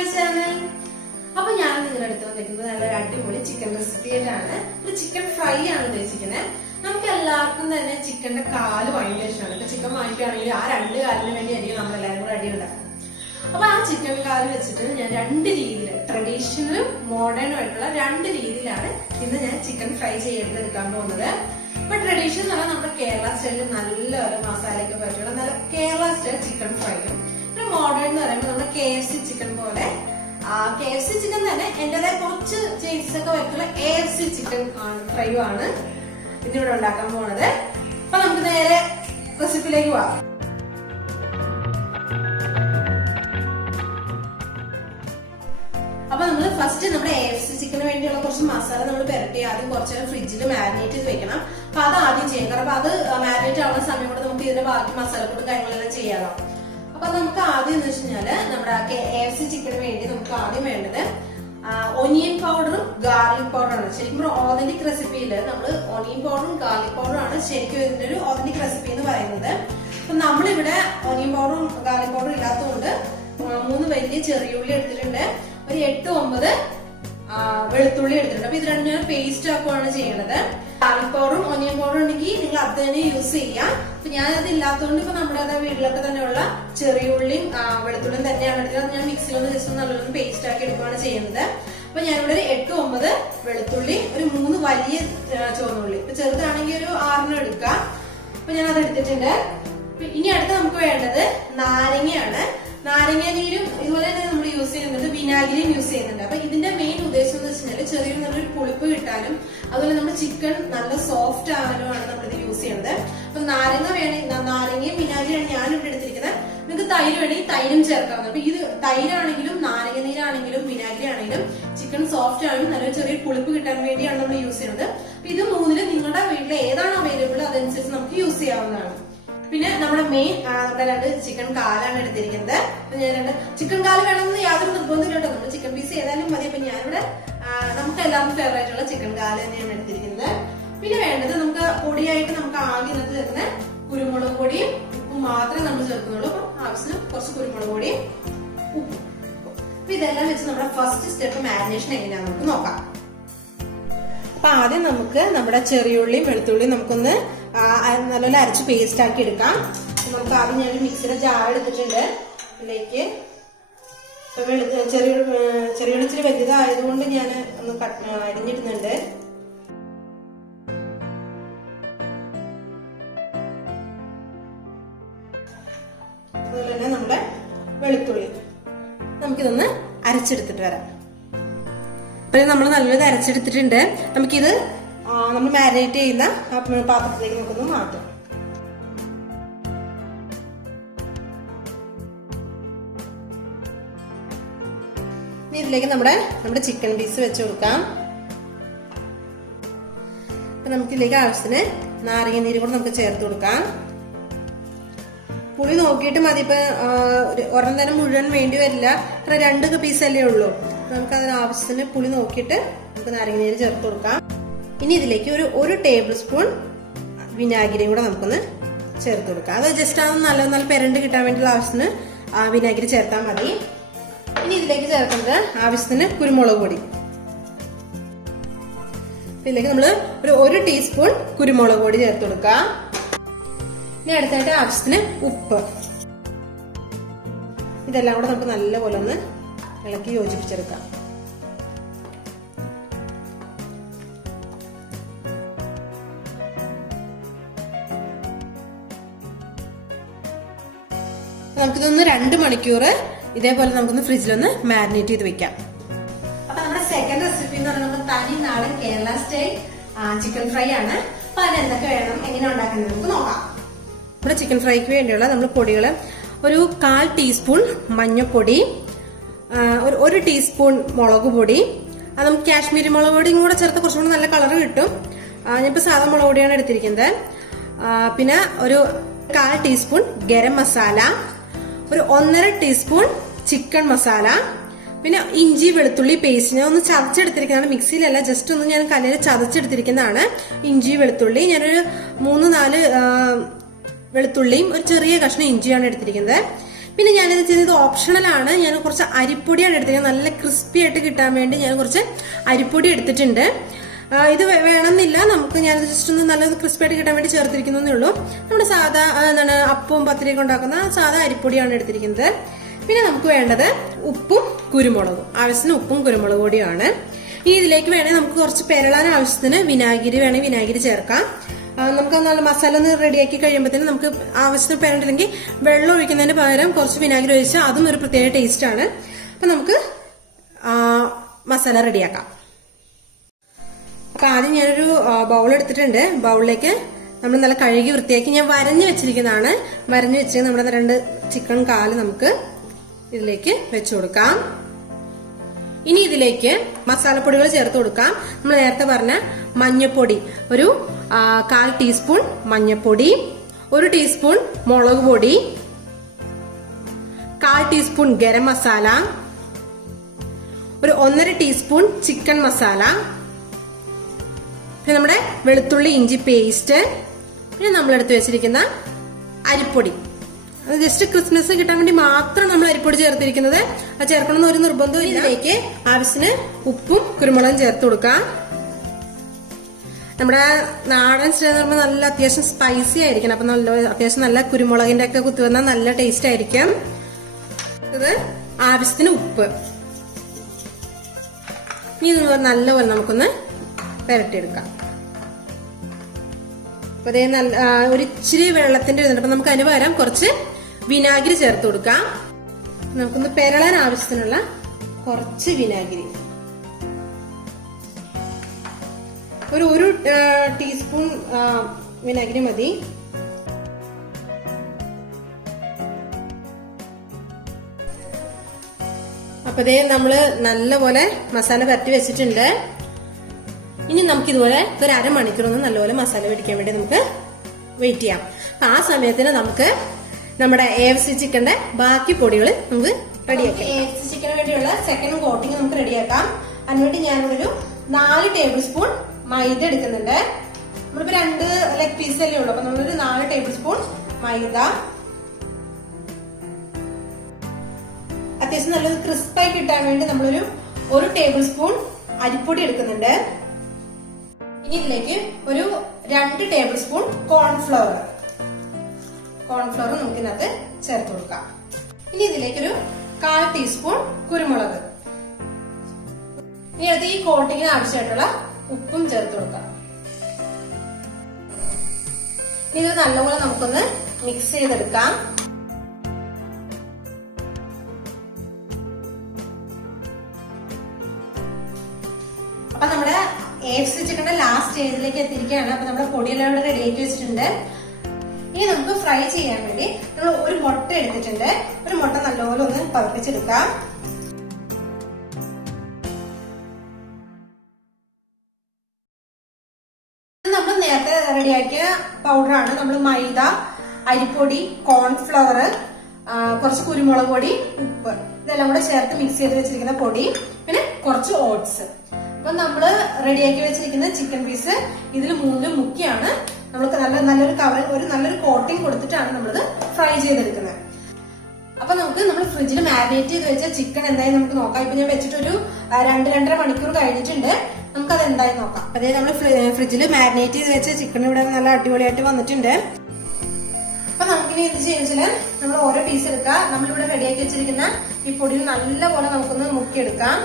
My channel. അപ്പൊ ഞാൻ നിങ്ങളുടെ അടുത്ത് വന്നിരിക്കുന്നത് നല്ലൊരു അടിപൊളി ചിക്കൻ റെസിപ്പി ആയിട്ടാണ്. ഒരു ചിക്കൻ ഫ്രൈ ആണ് ഉദ്ദേശിക്കുന്നത്. നമുക്ക് എല്ലാവർക്കും തന്നെ ചിക്കന്റെ കാല് ഭയങ്കര ഇഷ്ടമാണ്. ഇപ്പൊ ചിക്കൻ വാങ്ങിക്കുകയാണെങ്കിൽ ആ രണ്ട് കാലിന് വേണ്ടിയായിരിക്കും നമ്മളെല്ലാവരും കൂടെ അടി ഉണ്ടാക്കുന്നത്. അപ്പൊ ആ ചിക്കൻ കാല് വെച്ചിട്ട് ഞാൻ രണ്ട് രീതിയിൽ, ട്രഡീഷണലും മോഡേണും ആയിട്ടുള്ള രണ്ട് രീതിയിലാണ് ഇന്ന് ഞാൻ ചിക്കൻ ഫ്രൈ ചെയ്തെടുക്കാൻ പോകുന്നത്. ഇപ്പൊ ട്രഡീഷണൽ എന്ന് പറഞ്ഞാൽ നമ്മുടെ കേരള സ്റ്റൈലിൽ നല്ലൊരു മസാലയൊക്കെ പറ്റിയുള്ള നല്ല കേരള സ്റ്റൈൽ ചിക്കൻ ഫ്രൈയും, പിന്നെ മോഡേൺ എന്ന് പറയുമ്പോൾ നമ്മുടെ KFC ചിക്കൻ പോലെ KFC ചിക്കൻ തന്നെ എന്റേതായ കുറച്ച് ചേഞ്ചസ് ഒക്കെ വരുത്തുള്ള AFC ചിക്കൻ ഫ്രൈയും ആണ് ഇതിവിടെ ഉണ്ടാക്കാൻ പോണത്. അപ്പൊ നമുക്ക് നേരെ റെസിപ്പിയിലേക്ക് പോവാം. അപ്പൊ നമ്മൾ ഫസ്റ്റ് നമ്മുടെ AFC ചിക്കന് വേണ്ടിയുള്ള കുറച്ച് മസാല നമ്മൾ പുരട്ടി ആദ്യം കുറച്ച് നേരം ഫ്രിഡ്ജിൽ മാരിനേറ്റ് ചെയ്ത് വെക്കണം. അപ്പൊ അത് ആദ്യം ചെയ്യാം. കാരണം അപ്പൊ അത് മാരിനേറ്റ് ആവുന്ന സമയം കൊണ്ട് നമുക്ക് ഇതിന്റെ ബാക്കി മസാലക്കൂട്ടും കാര്യങ്ങളെല്ലാം ചെയ്യാമോ. അപ്പൊ നമുക്ക് ആദ്യം എന്ന് വെച്ച് കഴിഞ്ഞാല് നമ്മുടെ AFC ചിക്കന് വേണ്ടി നമുക്ക് ആദ്യം വേണ്ടത് ഒനിയൻ പൗഡറും ഗാർലിക് പൗഡറാണ്. ശരിക്കും ഓതന്റിക് റെസിപ്പിയിൽ നമ്മൾ ഒനിയൻ പൗഡറും ഗാർലിക് പൗഡറും ആണ് ശരിക്കും ഇതിന്റെ ഒരു ഓതന്റിക് റെസിപ്പി എന്ന് പറയുന്നത്. അപ്പൊ നമ്മളിവിടെ ഒനിയൻ പൗഡറും ഗാർലിക് പൗഡറും ഇല്ലാത്തതുകൊണ്ട് 3 വലിയ ചെറിയുള്ളി എടുത്തിട്ടുണ്ട്, ഒരു 8-9 വെളുത്തുള്ളി എടുത്തിട്ടുണ്ട്. അപ്പൊ ഇത് രണ്ടും ഞാൻ പേസ്റ്റ് ആക്കുകയാണ് ചെയ്യുന്നത്. ഗാർലിക് പൗഡറും ഒനിയൻ പൗഡറും ഉണ്ടെങ്കിൽ നിങ്ങൾ അത് തന്നെ യൂസ് ചെയ്യാം. അപ്പൊ ഞാനത് ഇല്ലാത്തതുകൊണ്ട് ഇപ്പൊ നമ്മുടെ വീട്ടിലൊക്കെ തന്നെയുള്ള ചെറിയുള്ളിയും വെളുത്തുള്ളിയും തന്നെയാണ് എടുത്തത്. ഞാൻ മിക്സിയിലൊന്ന് ജസ്റ്റ് നല്ലോണം പേസ്റ്റ് ആക്കി എടുക്കുകയാണ് ചെയ്യുന്നത്. അപ്പൊ ഞാനിവിടെ ഒരു 8-9 വെളുത്തുള്ളി, ഒരു 3 വലിയ ചുവന്നുള്ളി, ഇപ്പൊ ചെറുതാണെങ്കിൽ ഒരു 6 എടുക്കാം. അപ്പൊ ഞാൻ അത് എടുത്തിട്ടുണ്ട്. ഇനി അടുത്ത് നമുക്ക് വേണ്ടത് നാരങ്ങയാണ്. നാരങ്ങ നീരും ഇതുപോലെ തന്നെ നമ്മൾ യൂസ് ചെയ്യുന്നുണ്ട്, വിനാഗിരിയും യൂസ് ചെയ്യുന്നുണ്ട്. അപ്പൊ ഇതിന്റെ മെയിൻ ഉദ്ദേശം എന്ന് വെച്ചാൽ ചെറിയൊരു നല്ലൊരു പുളിപ്പ് കിട്ടാനും അതുപോലെ നമ്മുടെ ചിക്കൻ നല്ല സോഫ്റ്റ് ആവാനുമാണ് നമ്മളിത് യൂസ് ചെയ്യുന്നത്. അപ്പൊ നാരങ്ങയും വിനാഗിരിയാണ് ഞാനിവിടെ എടുത്തിരിക്കുന്നത്. നിങ്ങൾക്ക് തൈര് വേണമെങ്കിൽ തൈരും ചേർക്കാവുന്നത്. അപ്പൊ ഇത് തൈരാണെങ്കിലും നാരങ്ങ നീരാണെങ്കിലും വിനാഗിരി ആണെങ്കിലും ചിക്കൻ സോഫ്റ്റ് ആണെങ്കിലും നല്ലൊരു ചെറിയ പുളിപ്പ് കിട്ടാൻ വേണ്ടിയാണ് നമ്മൾ യൂസ് ചെയ്യുന്നത്. അപ്പൊ ഇത് മൂന്നില് നിങ്ങളുടെ വീട്ടിൽ ഏതാണ് അവൈലബിൾ അതനുസരിച്ച് നമുക്ക് യൂസ് ചെയ്യാവുന്നതാണ്. പിന്നെ നമ്മുടെ മെയിൻ നമ്മുടെ 2 ചിക്കൻ കാലാണ് എടുത്തിരിക്കുന്നത്. അപ്പൊ ഞാൻ 2 ചിക്കൻ കാല് വേണമെന്ന് യാതൊരു നിർബന്ധമില്ല കേട്ടോ, നമ്മൾ ചിക്കൻ പീസ് ഏതായാലും മതി. അപ്പൊ ഞാനിവിടെ നമുക്ക് എല്ലാവർക്കും ഫേവറേറ്റ് ഉള്ള ചിക്കൻ കാല് തന്നെയാണ് എടുത്തിരിക്കുന്നത്. പിന്നെ വേണ്ടത് നമുക്ക് പൊടിയായിട്ട് നമുക്ക് ആകെ ഇന്നത്തെ ചേർക്കുന്ന കുരുമുളക് പൊടിയും ഉപ്പും മാത്രമേ നമ്മൾ ചേർക്കുന്നുള്ളൂ. അപ്പൊ ആവശ്യത്തിന് കുറച്ച് കുരുമുളക് പൊടിയും ഉപ്പും. അപ്പൊ ഇതെല്ലാം വെച്ച് നമ്മുടെ ഫസ്റ്റ് സ്റ്റെപ്പ് മാരിനേഷൻ എങ്ങനെയാണെന്ന് നമുക്ക് നോക്കാം. അപ്പൊ ആദ്യം നമുക്ക് നമ്മുടെ ചെറിയുള്ളിയും വെളുത്തുള്ളിയും നമുക്കൊന്ന് നല്ലപോലെ അരച്ച് പേസ്റ്റ് ആക്കി എടുക്കാം. നമുക്ക് ആദ്യം ഞാൻ മിക്സിയുടെ ജാർ എടുത്തിട്ടുണ്ട്. ഇതിലേക്ക് ചെറിയുള്ളി ഇച്ചിരി വലുതായതുകൊണ്ട് ഞാൻ ഒന്ന് അരിഞ്ഞിടുന്നുണ്ട്. അതുപോലെ തന്നെ നമ്മുടെ വെളുത്തുള്ളി നമുക്കിതൊന്ന് അരച്ചെടുത്തിട്ട് വരാം. അപ്പൊ നമ്മൾ നല്ലത് അരച്ചെടുത്തിട്ടുണ്ട്. നമുക്കിത് നമ്മൾ മാരിനേറ്റ് ചെയ്യുന്ന പാത്രത്തിലേക്ക് നമുക്കൊന്ന് മാറ്റാം. ഇതിലേക്ക് നമ്മുടെ ചിക്കൻ പീസ് വെച്ച് കൊടുക്കാം. അപ്പൊ നമുക്ക് ഇതിലേക്ക് ആവശ്യത്തിന് നാരങ്ങ നീര് കൂടെ നമുക്ക് ചേർത്ത് കൊടുക്കാം. പുളി നോക്കിയിട്ട് മതി. ഇപ്പൊ ഒരെണ്ണം തന്നെ മുഴുവൻ വേണ്ടി വരില്ല, 2 പീസല്ലേ ഉള്ളൂ. നമുക്ക് അതിന് ആവശ്യത്തിന് പുളി നോക്കിയിട്ട് നമുക്ക് നാരങ്ങ നീര് ചേർത്ത് കൊടുക്കാം. ഇനി ഇതിലേക്ക് ഒരു ടേബിൾ സ്പൂൺ വിനാഗിരിയും കൂടെ നമുക്കൊന്ന് ചേർത്ത് കൊടുക്കാം. അത് ജസ്റ്റ് അത് നല്ല പെരണ്ട് കിട്ടാൻ വേണ്ടിയുള്ള ആവശ്യത്തിന് വിനാഗിരി ചേർത്താൽ മതി. ഇനി ഇതിലേക്ക് ചേർക്കുന്നത് ആവശ്യത്തിന് കുരുമുളക് പൊടി. ഇതിലേക്ക് നമ്മൾ ഒരു ടീസ്പൂൺ കുരുമുളക് പൊടി ചേർത്ത് കൊടുക്കാം. ഇനി അടുത്തായിട്ട് ആവശ്യത്തിന് ഉപ്പ്. ഇതെല്ലാം കൂടെ നമുക്ക് നല്ലപോലെ ഒന്ന് ഇളക്കി യോജിപ്പിച്ചെടുക്കാം. നമുക്കിതൊന്ന് 2 മണിക്കൂർ ഇതേപോലെ നമുക്കൊന്ന് ഫ്രിഡ്ജിലൊന്ന് മാരിനേറ്റ് ചെയ്ത് വെക്കാം. അപ്പൊ നമ്മുടെ സെക്കൻഡ് റെസിപ്പി എന്ന് പറയുന്നത് തനി നാടൻ കേരള സ്റ്റൈൽ ചിക്കൻ ഫ്രൈ ആണ്. അപ്പൊ അതിന് എന്തൊക്കെ വേണം, എങ്ങനെ ഉണ്ടാക്കുന്നത് നമുക്ക് നോക്കാം. നമ്മുടെ ചിക്കൻ ഫ്രൈക്ക് വേണ്ടിയുള്ള നമ്മൾ പൊടികൾ ഒരു 1/4 ടീസ്പൂൺ മഞ്ഞൾപ്പൊടി, ഒരു ടീസ്പൂൺ മുളക് പൊടി, അത് നമുക്ക് കാശ്മീരി മുളക് പൊടിയും കൂടെ ചേർത്ത് കുറച്ചും കൂടെ നല്ല കളർ കിട്ടും. ഞാനിപ്പോ സാധാ മുളക് പൊടിയാണ് എടുത്തിരിക്കുന്നത്. പിന്നെ ഒരു 1/4 ടീസ്പൂൺ ഗരം മസാല, ഒരു 1.5 ടീസ്പൂൺ ചിക്കൻ മസാല, പിന്നെ ഇഞ്ചി വെളുത്തുള്ളി പേസ്റ്റ്. ഞാൻ ഒന്ന് ചതച്ചെടുത്തിരിക്കുന്നതാണ്, മിക്സിയിലല്ല, ജസ്റ്റ് ഒന്ന് ഞാൻ കല്ലിൽ ചതച്ചെടുത്തിരിക്കുന്നതാണ് ഇഞ്ചി വെളുത്തുള്ളി. ഞാനൊരു 3-4 വെളുത്തുള്ളിയും ഒരു ചെറിയ കഷ്ണം ഇഞ്ചിയാണ് എടുത്തിരിക്കുന്നത്. പിന്നെ ഞാനിത് ചെയ്തത് ഓപ്ഷണലാണ്. ഞാൻ കുറച്ച് അരിപ്പൊടിയാണ് എടുത്തിരിക്കുന്നത്. നല്ല ക്രിസ്പി ആയിട്ട് കിട്ടാൻ വേണ്ടി ഞാൻ കുറച്ച് അരിപ്പൊടി എടുത്തിട്ടുണ്ട്. ഇത് വേണമെന്നില്ല, നമുക്ക് ഞാനിത് ജസ്റ്റ് ഒന്ന് നല്ല ക്രിസ്പി ആയിട്ട് കിട്ടാൻ വേണ്ടി ചേർത്തിരിക്കുന്നേ ഉള്ളൂ. നമ്മുടെ സാധാ എന്താണ് അപ്പവും പത്തിരിയൊക്കെ ഉണ്ടാക്കുന്ന സാധാ അരിപ്പൊടിയാണ് എടുത്തിരിക്കുന്നത്. പിന്നെ നമുക്ക് വേണ്ടത് ഉപ്പും കുരുമുളകും, ആവശ്യത്തിന് ഉപ്പും കുരുമുളക് പൊടിയാണ്. ഇനി ഇതിലേക്ക് വേണേൽ നമുക്ക് കുറച്ച് പെരളാൻ ആവശ്യത്തിന് വിനാഗിരി വേണേൽ വിനാഗിരി ചേർക്കാം. നമുക്ക് നല്ല മസാല ഒന്ന് റെഡിയാക്കി കഴിയുമ്പോഴത്തേനും നമുക്ക് ആവശ്യത്തിന് പെരണ്ടില്ലെങ്കിൽ വെള്ളം ഒഴിക്കുന്നതിന് പകരം കുറച്ച് വിനാഗിരി ഒഴിച്ചാൽ അതും ഒരു പ്രത്യേക ടേസ്റ്റ് ആണ്. അപ്പൊ നമുക്ക് മസാല റെഡിയാക്കാം. അപ്പൊ ആദ്യം ഞാനൊരു ബൗൾ എടുത്തിട്ടുണ്ട്. ബൗളിലേക്ക് നമ്മൾ നല്ല കഴുകി വൃത്തിയാക്കി ഞാൻ വരഞ്ഞു വെച്ചിരിക്കുന്നതാണ്. വരഞ്ഞു വെച്ച് നമ്മുടെ 2 ചിക്കൻ കാല് നമുക്ക് ഇതിലേക്ക് വെച്ചു കൊടുക്കാം. ഇനി ഇതിലേക്ക് മസാലപ്പൊടികൾ ചേർത്ത് കൊടുക്കാം. നമ്മൾ നേരത്തെ പറഞ്ഞ മഞ്ഞപ്പൊടി, ഒരു 1/4 ടീസ്പൂൺ മഞ്ഞപ്പൊടി, 1 ടീസ്പൂൺ മുളക് പൊടി, 1/4 ടീസ്പൂൺ ഗരം മസാല, ഒരു 1.5 ടീസ്പൂൺ ചിക്കൻ മസാല, പിന്നെ നമ്മുടെ വെളുത്തുള്ളി ഇഞ്ചി പേസ്റ്റ്, പിന്നെ നമ്മൾ എടുത്തു വെച്ചിരിക്കുന്ന അരിപ്പൊടി. അത് ജസ്റ്റ് ക്രിസ്മസ് കിട്ടാൻ വേണ്ടി മാത്രം നമ്മൾ അരിപ്പൊടി ചേർത്തിരിക്കുന്നത്. അത് ചേർക്കണമെന്ന് ഒരു നിർബന്ധവും. ഇതിലേക്ക് ആവശ്യത്തിന് ഉപ്പും കുരുമുളകും ചേർത്ത് കൊടുക്കാം. നമ്മുടെ നാടൻ സ്റ്റൈൽ എന്ന് പറയുമ്പോൾ നല്ല അത്യാവശ്യം സ്പൈസി ആയിരിക്കണം. അപ്പൊ അത്യാവശ്യം നല്ല കുരുമുളകിന്റെ ഒക്കെ കുത്തി വന്നാൽ നല്ല ടേസ്റ്റ് ആയിരിക്കും. ഇത് ആവശ്യത്തിന് ഉപ്പ്. ഇനി നല്ലപോലെ നമുക്കൊന്ന് പുരട്ടിയെടുക്കാം. അപ്പൊ അതേ ഒരു ഇച്ചിരി വെള്ളത്തിന്റെ ഇതുണ്ട്. അപ്പൊ നമുക്ക് അതിന് പകരം കുറച്ച് വിനാഗിരി ചേർത്ത് കൊടുക്കാം. നമുക്കൊന്ന് പെരളാൻ ആവശ്യത്തിനുള്ള കുറച്ച് വിനാഗിരി, ഒരു ടീസ്പൂൺ വിനാഗിരി മതി. അപ്പൊ ഇതേ നമ്മള് നല്ലപോലെ മസാല പരട്ടി വെച്ചിട്ടുണ്ട്. ഇനി നമുക്കിതുപോലെ ഒരു അരമണിക്കൂറൊന്ന് നല്ലപോലെ മസാല പിടിക്കാൻ വേണ്ടി നമുക്ക് വെയിറ്റ് ചെയ്യാം. അപ്പൊ ആ സമയത്തിന് നമുക്ക് നമ്മുടെ AFC ചിക്കന്റെ ബാക്കി പൊടികൾ നമുക്ക് റെഡിയാക്കാം. AFC ചിക്കന് വേണ്ടിയുള്ള സെക്കൻഡ് കോട്ടിങ് നമുക്ക് റെഡിയാക്കാം. അതിനുവേണ്ടി ഞാനൊരു 4 ടേബിൾ സ്പൂൺ മൈദ എടുക്കുന്നുണ്ട്. നമ്മളിപ്പോ 2 ലെഗ് പീസ് അല്ലേ ഉള്ളൂ. അപ്പൊ നമ്മളൊരു 4 ടേബിൾ സ്പൂൺ മൈദ, അത്യാവശ്യം നല്ലൊരു ക്രിസ്പായി കിട്ടാൻ വേണ്ടി നമ്മളൊരു 1 ടേബിൾ സ്പൂൺ അരിപ്പൊടി എടുക്കുന്നുണ്ട്. ഇനി ഇതിലേക്ക് ഒരു 2 ടേബിൾ സ്പൂൺ കോൺഫ്ലവർ നമുക്ക് ഇതിനകത്ത് ചേർത്ത് കൊടുക്കാം. ഇനി ഇതിലേക്കൊരു 1/4 ടീസ്പൂൺ കുരുമുളക്. ഇനി അത് ഈ കോട്ടിങ്ങിന് ആവശ്യമായിട്ടുള്ള ഉപ്പും ചേർത്ത് കൊടുക്കാം. ഇനി ഇത് നല്ലപോലെ നമുക്കൊന്ന് മിക്സ് ചെയ്തെടുക്കാം. അപ്പൊ നമ്മുടെ AFC ചിക്കന്റെ ലാസ്റ്റ് സ്റ്റേജിലേക്ക് എത്തിയിരിക്കുകയാണ്. അപ്പൊ നമ്മുടെ പൊടിയെല്ലാം ഇവിടെ റെഡി ആയിട്ട് വെച്ചിട്ടുണ്ട്. ഇനി നമുക്ക് ഫ്രൈ ചെയ്യാൻ വേണ്ടി നമ്മൾ ഒരു മുട്ട എടുത്തിട്ടുണ്ട്. ഒരു മുട്ട നല്ലപോലെ ഒന്ന് പതപ്പിച്ചെടുക്കാം. നമ്മൾ നേരത്തെ റെഡിയാക്കിയ പൗഡറാണ്. നമ്മൾ മൈദ, അരിപ്പൊടി, കോൺഫ്ലവർ, കുറച്ച് കുരുമുളക് പൊടി, ഉപ്പ് ഇതെല്ലാം കൂടെ ചേർത്ത് മിക്സ് ചെയ്ത് വെച്ചിരിക്കുന്ന പൊടി, പിന്നെ കുറച്ച് ഓട്സ്. അപ്പൊ നമ്മള് റെഡിയാക്കി വെച്ചിരിക്കുന്ന ചിക്കൻ പീസ് ഇതിൽ 3 മുക്കിയാണ് നമ്മൾക്ക് നല്ലൊരു കവർ, നല്ലൊരു കോട്ടിങ് കൊടുത്തിട്ടാണ് നമ്മളിത് ഫ്രൈ ചെയ്തെടുക്കുന്നത്. അപ്പൊ നമ്മൾ ഫ്രിഡ്ജിൽ മാരിനേറ്റ് ചെയ്ത് വെച്ച ചിക്കൻ എന്തായാലും നമുക്ക് നോക്കാം. ഇപ്പൊ ഞാൻ വെച്ചിട്ടൊരു 2-2.5 മണിക്കൂർ കഴിഞ്ഞിട്ടുണ്ട്. നമുക്കത് എന്തായാലും നോക്കാം. അതായത് നമ്മൾ ഫ്രിഡ്ജിൽ മാരിനേറ്റ് ചെയ്ത് വെച്ച ചിക്കൻ ഇവിടെ നല്ല അടിപൊളിയായിട്ട് വന്നിട്ടുണ്ട്. അപ്പൊ നമുക്കിനി എന്ത് ചെയ്യുക, നമ്മൾ ഓരോ പീസ് എടുക്കാം. നമ്മളിവിടെ റെഡിയാക്കി വെച്ചിരിക്കുന്ന ഈ പൊടിയിൽ നല്ലപോലെ നമുക്കൊന്ന് മുക്കിയെടുക്കാം.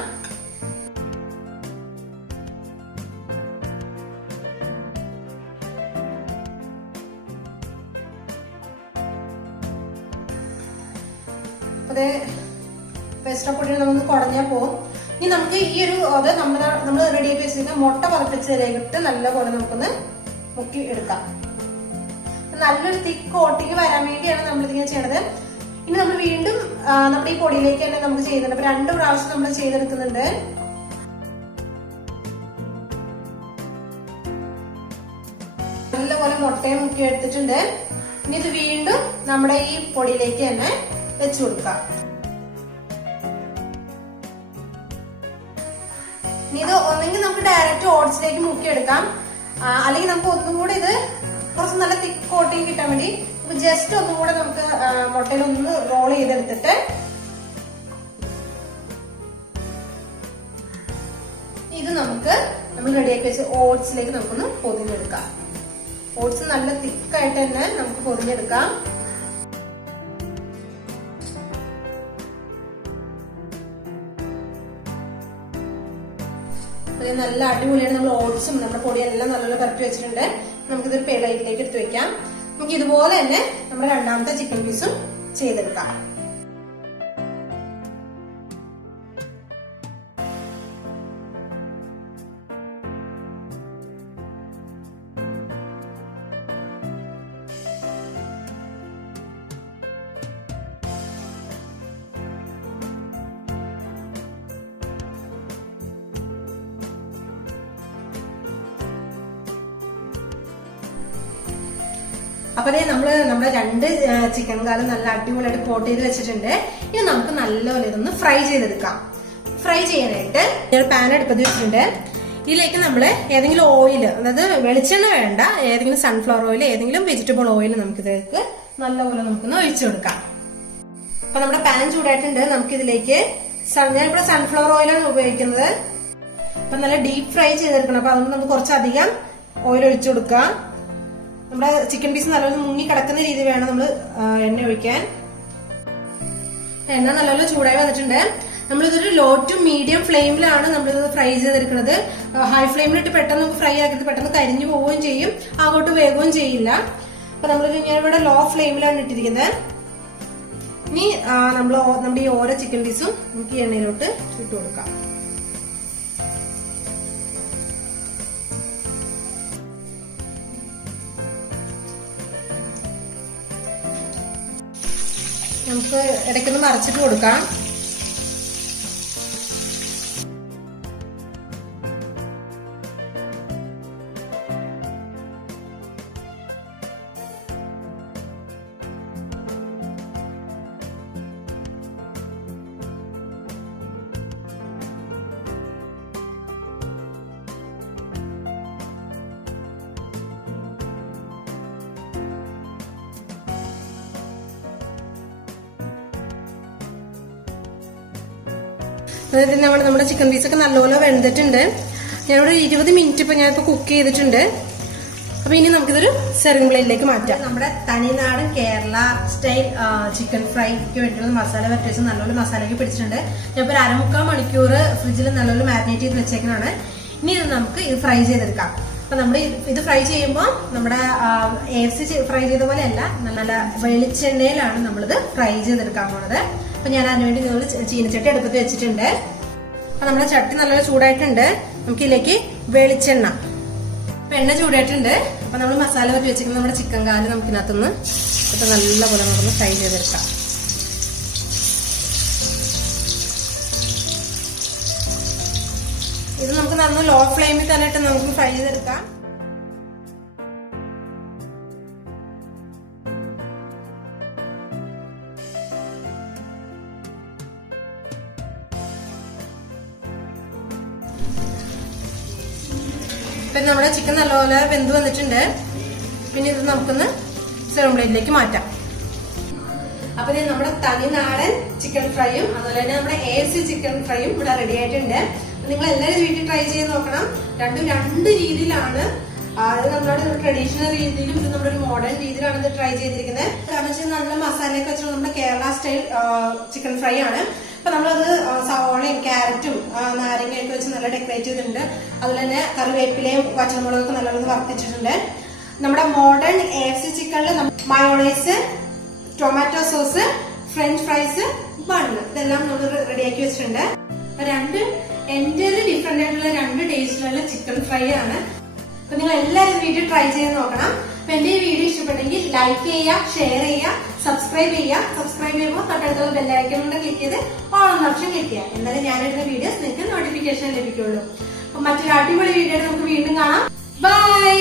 അതെ, പേസ്റ്റ് പൊടി നമുക്ക് കുടഞ്ഞാൽ പോകും. ഇനി നമുക്ക് ഈ ഒരു നമ്മൾ റെഡിയാക്കി വെച്ചിരിക്കുന്ന മുട്ട പതപ്പിച്ചതിലേക്ക് നല്ലപോലെ നമുക്കൊന്ന് മുക്കി എടുക്കാം. നല്ലൊരു തിക്ക് കോട്ടിങ് വരാൻ വേണ്ടിയാണ് നമ്മൾ ഇതിങ്ങനെ ചെയ്യണത്. ഇനി നമ്മൾ വീണ്ടും നമ്മുടെ ഈ പൊടിയിലേക്ക് തന്നെ നമുക്ക് ചെയ്യുന്നുണ്ട്. അപ്പൊ 2 പ്രാവശ്യം നമ്മൾ ചെയ്തെടുക്കുന്നുണ്ട്. നല്ലപോലെ മുട്ടയും മുക്കി എടുത്തിട്ടുണ്ട്. ഇനി ഇത് വീണ്ടും നമ്മുടെ ഈ പൊടിയിലേക്ക് തന്നെ വെച്ചു കൊടുക്കാം. ഇനി ഇത് ഒന്നെങ്കിൽ നമുക്ക് ഡയറക്റ്റ് ഓട്സിലേക്ക് മുക്കിയെടുക്കാം, അല്ലെങ്കിൽ നമുക്ക് ഒന്നും കൂടെ ഇത് കുറച്ച് നല്ല തിക്ക് കോട്ടിങ് കിട്ടാൻ വേണ്ടി അപ്പൊ ജസ്റ്റ് ഒന്നും കൂടെ നമുക്ക് മുട്ടയിലൊന്ന് റോൾ ചെയ്തെടുത്തിട്ട് ഇത് നമ്മൾ റെഡിയാക്കി വെച്ച് ഓട്സിലേക്ക് നമുക്കൊന്ന് പൊതിഞ്ഞെടുക്കാം. ഓട്സ് നല്ല തിക്കായിട്ട് തന്നെ നമുക്ക് പൊതിഞ്ഞെടുക്കാം. നല്ല അടിപൊളിയാണ്. നമ്മൾ ഓട്സും നമ്മുടെ പൊടിയെല്ലാം നല്ലോണം പരട്ടി വെച്ചിട്ടുണ്ട്. നമുക്കിതൊരു പ്ലേറ്റിലേക്ക് എടുത്ത് വെക്കാം. നമുക്ക് ഇതുപോലെ തന്നെ നമ്മുടെ രണ്ടാമത്തെ ചിക്കൻ പീസും ചെയ്തെടുക്കാം. അപ്പൊ നമ്മുടെ 2 ചിക്കൻ കാലും നല്ല അടിപൊളിയായിട്ട് കോട്ട് ചെയ്ത് വെച്ചിട്ടുണ്ട്. ഇനി നമുക്ക് നല്ലപോലെ ഇതൊന്ന് ഫ്രൈ ചെയ്തെടുക്കാം. ഫ്രൈ ചെയ്യാനായിട്ട് ഒരു പാൻ അടുപ്പത്ത് വെച്ചിട്ടുണ്ട്. ഇതിലേക്ക് നമ്മൾ ഏതെങ്കിലും ഓയിൽ, അതായത് വെളിച്ചെണ്ണ വേണ്ട, ഏതെങ്കിലും സൺഫ്ലവർ ഓയിൽ, ഏതെങ്കിലും വെജിറ്റബിൾ ഓയിൽ നമുക്കിതിലേക്ക് നല്ലപോലെ നമുക്കൊന്ന് ഒഴിച്ചു കൊടുക്കാം. അപ്പൊ നമ്മുടെ പാൻ ചൂടായിട്ടുണ്ട്. നമുക്കിതിലേക്ക് ഞാനിവിടെ സൺഫ്ലവർ ഓയിലാണ് ഉപയോഗിക്കുന്നത്. അപ്പൊ നല്ല ഡീപ്പ് ഫ്രൈ ചെയ്തെടുക്കണം. അപ്പൊ അതുകൊണ്ട് നമുക്ക് കുറച്ചധികം ഓയിൽ ഒഴിച്ചു കൊടുക്കാം. നമ്മുടെ ചിക്കൻ പീസ് നല്ലപോലെ മുങ്ങി കിടക്കുന്ന രീതി വേണം നമ്മൾ എണ്ണ ഒഴിക്കാൻ. എണ്ണ നല്ലപോലെ ചൂടായി വന്നിട്ടുണ്ട്. നമ്മളിതൊരു ലോ ടു മീഡിയം ഫ്ലെയിമിലാണ് നമ്മളിത് ഫ്രൈ ചെയ്തെടുക്കുന്നത്. ഹൈ ഫ്ലെയിമിലിട്ട് പെട്ടെന്ന് നമുക്ക് ഫ്രൈ ആക്കിയത് പെട്ടെന്ന് കരിഞ്ഞു പോവുകയും ചെയ്യും, അങ്ങോട്ട് വേഗവും ചെയ്യില്ല. അപ്പൊ ഞാനിവിടെ ലോ ഫ്ലെയിമിലാണ് ഇട്ടിരിക്കുന്നത്. ഇനി നമ്മുടെ ഈ ഓരോ ചിക്കൻ പീസും നമുക്ക് ഈ എണ്ണയിലോട്ട് ഇട്ട് കൊടുക്കാം. നമുക്ക് ഇടയ്ക്കൊന്ന് മറിച്ചിട്ട് കൊടുക്കാം. നമ്മുടെ ചിക്കൻ പീസൊക്കെ നല്ലപോലെ വെന്തിട്ടുണ്ട്. ഞാനിവിടെ 20 മിനിറ്റ് ഞാനിപ്പോ കുക്ക് ചെയ്തിട്ടുണ്ട്. അപ്പൊ ഇനി നമുക്കിതൊരു സെർവിംഗ് പ്ലേറ്റിലേക്ക് മാറ്റാം. നമ്മുടെ തനിനാടൻ കേരള സ്റ്റൈൽ ചിക്കൻ ഫ്രൈക്ക് വേണ്ടിയുള്ള മസാല പരട്ടി നല്ലപോലെ മസാലയൊക്കെ പിടിച്ചിട്ടുണ്ട്. ഞാനിപ്പോ 1/4 മണിക്കൂർ ഫ്രിഡ്ജിൽ നല്ലപോലെ മാരിനേറ്റ് ചെയ്ത് വെച്ചേക്കുന്നതാണ്. ഇനി ഇത് നമുക്ക് ഇത് ഫ്രൈ ചെയ്തെടുക്കാം. അപ്പൊ നമ്മൾ ഇത് ഫ്രൈ ചെയ്യുമ്പോൾ നമ്മുടെ AFC ഫ്രൈ ചെയ്ത പോലെയല്ല, നല്ല വെളിച്ചെണ്ണയിലാണ് നമ്മളിത് ഫ്രൈ ചെയ്തെടുക്കാൻ പോണത്. അപ്പൊ ഞാൻ അതിനുവേണ്ടി ചീനച്ചട്ടി അടുപ്പത്ത് വെച്ചിട്ടുണ്ട്. അപ്പൊ നമ്മുടെ ചട്ടി നല്ല ചൂടായിട്ടുണ്ട്. നമുക്ക് ഇതിലേക്ക് വെളിച്ചെണ്ണ, എണ്ണ ചൂടായിട്ടുണ്ട്. അപ്പൊ നമ്മൾ മസാല പറ്റി വെച്ചിരിക്കുന്ന നമ്മുടെ ചിക്കൻ കാല് നമുക്ക് ഇതിനകത്തുനിന്ന് ഇപ്പൊ നല്ലപോലെ നമുക്ക് ഫ്രൈ ചെയ്തെടുക്കാം. ഇത് നമുക്ക് നന്ന ലോ ഫ്ലെയിമിൽ തന്നെ ഇട്ട് നമുക്ക് ഫ്രൈ ചെയ്തെടുക്കാം. പിന്നെ നമ്മുടെ ചിക്കൻ നല്ലപോലെ വെന്ത് വന്നിട്ടുണ്ട്. പിന്നെ ഇത് നമുക്കൊന്ന് സെർവിംഗ് പ്ലേറ്റിലേക്ക് മാറ്റാം. അപ്പൊ നമ്മുടെ തനിനാടൻ ചിക്കൻ ഫ്രൈയും അതുപോലെ തന്നെ നമ്മുടെ AFC ചിക്കൻ ഫ്രൈയും ഇവിടെ റെഡി ആയിട്ടുണ്ട്. നിങ്ങൾ എല്ലാവരും വീട്ടിൽ ട്രൈ ചെയ്ത് നോക്കണം. രണ്ടും 2 രീതിയിലാണ്. അത് നമ്മുടെ ട്രഡീഷണൽ രീതിയിലും ഇത് നമ്മുടെ ഒരു മോഡേൺ രീതിയിലാണ് ഇത് ട്രൈ ചെയ്തിരിക്കുന്നത്. കാരണം വെച്ചാൽ നല്ല മസാലയൊക്കെ വെച്ചാൽ നമ്മുടെ കേരള സ്റ്റൈൽ ചിക്കൻ ഫ്രൈ ആണ്. അപ്പൊ നമ്മളത് സവോളയും ക്യാരറ്റും നാരങ്ങയൊക്കെ വെച്ച് നല്ല ഡെക്കറേറ്റ് ചെയ്തിട്ടുണ്ട്. അതുപോലെ തന്നെ കറിവേപ്പിലയും പച്ചമുളകൊക്കെ നല്ലപോലെ വറുത്തിട്ടുണ്ട്. നമ്മുടെ മോഡേൺ AFC ചിക്കനിൽ mayonnaise, tomato sauce, French fries, bun ഇതെല്ലാം നമ്മൾ റെഡിയാക്കി വെച്ചിട്ടുണ്ട്. 2 എന്റേത് ഡിഫറെന്റ് ആയിട്ടുള്ള 2 ടേസ്റ്റിലുള്ള ചിക്കൻ ഫ്രൈ ആണ്. അപ്പൊ നിങ്ങൾ എല്ലാവരും വീട്ടിൽ ട്രൈ ചെയ്ത് നോക്കണം. അപ്പൊ എന്റെ ഈ വീഡിയോ ഇഷ്ടപ്പെട്ടെങ്കിൽ ലൈക്ക് ചെയ്യുക, ഷെയർ ചെയ്യുക, സബ്സ്ക്രൈബ് ചെയ്യുക. സബ്സ്ക്രൈബ് ചെയ്യുമ്പോൾ തൊട്ടടുത്തുള്ള ബെല്ലൈക്കൺ കൊണ്ട് ക്ലിക്ക് ചെയ്ത് ഓൾ എന്ന ഓപ്ഷൻ ക്ലിക്ക് ചെയ്യുക. എന്നാലും ഞാനിടുന്ന വീഡിയോസ് നിങ്ങൾക്ക് നോട്ടിഫിക്കേഷൻ ലഭിക്കുള്ളൂ. അപ്പൊ മറ്റൊരു അടിപൊളി വീഡിയോ നമുക്ക് വീണ്ടും കാണാം. ബൈ.